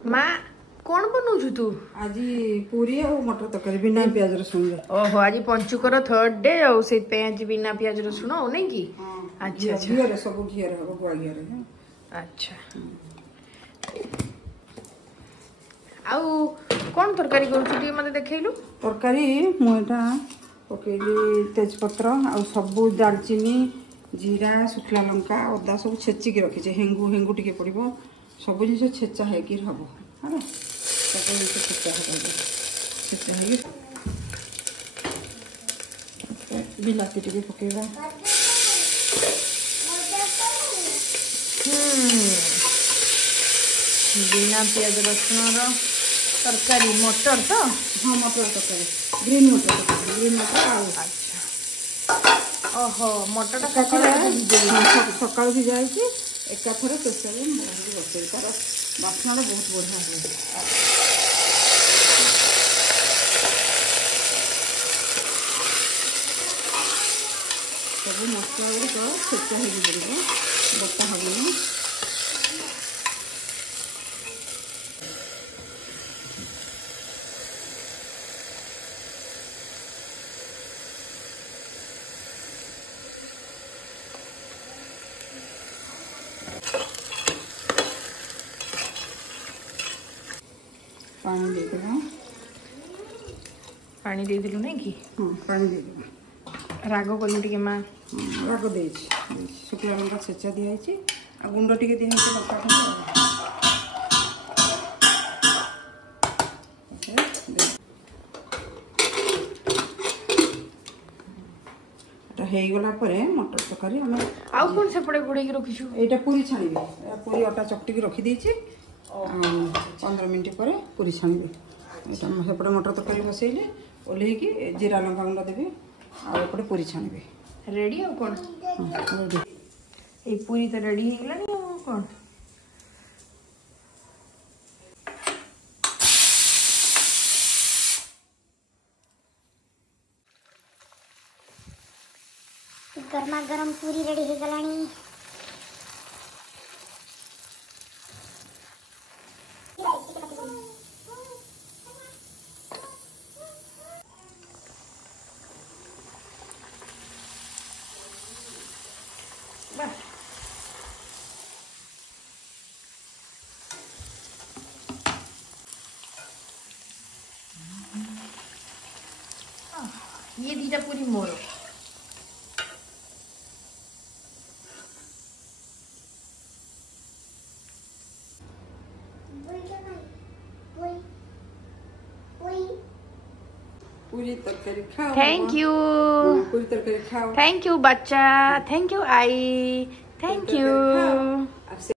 माँ कौन बनौछु तू आज पूरी और मटर तरकारी बिना प्याज रसुन रे। ओहो आज पंचुकर 3rd डे और से आज बिना प्याज रसुन हो नहीं की। अच्छा अच्छा घी रे सब घी रे हो गुआ घी रे। अच्छा आउ कौन तरकारी करू छु मते देखैलु तरकारी मुटा पकेली तेजपत्र आ सब दालचीनी जीरा सुखला लंका अदा सब छेची के रखी हेंगू हेंगू टिके पड़िबो सब जिन छेचा है कि हबो है सब जिन छेचा है छेचा है बिलाती टिके पकेबा बिना प्याज रसुन तरकारी मटर तो हाँ मटर तरकारी ग्रीन मटर अच्छा ओहो मटर सका भिजा एकाथर प्रेसर बसई तार बास्ना बहुत बढ़िया हुए सब मसला गुड़िक छेचा हो बटा हबनी पानी दे दिलु नहीं की पानी दे राग कलु टिके माँ राग दे शुक्ला लंका छेचा दिखाई आ गुंड टिके दिखाई लंका गला मटर तरकारी आम आउ कौन सेपटे घोड़े रखीछु एटा पूरी छाणी पूरी अटा चकटी रखी देछि 15 मिनट पर पूरी छाणी सेपटे मटर तरकारी बसैले ओल्हे कि जीरा लंका गुंड देबे आ एपटे पूरी छाणी रेडी आ कौन रेडी ए पूरी तो रेडी हो गलानी कौन गर्मा गरम पूरी रेडी हो गलानी ये दीटा पूरी मोर पूरी तरकारी खाओ थैंक यू पूरी तरकारी खाओ थैंक यू बच्चा thank you I thank you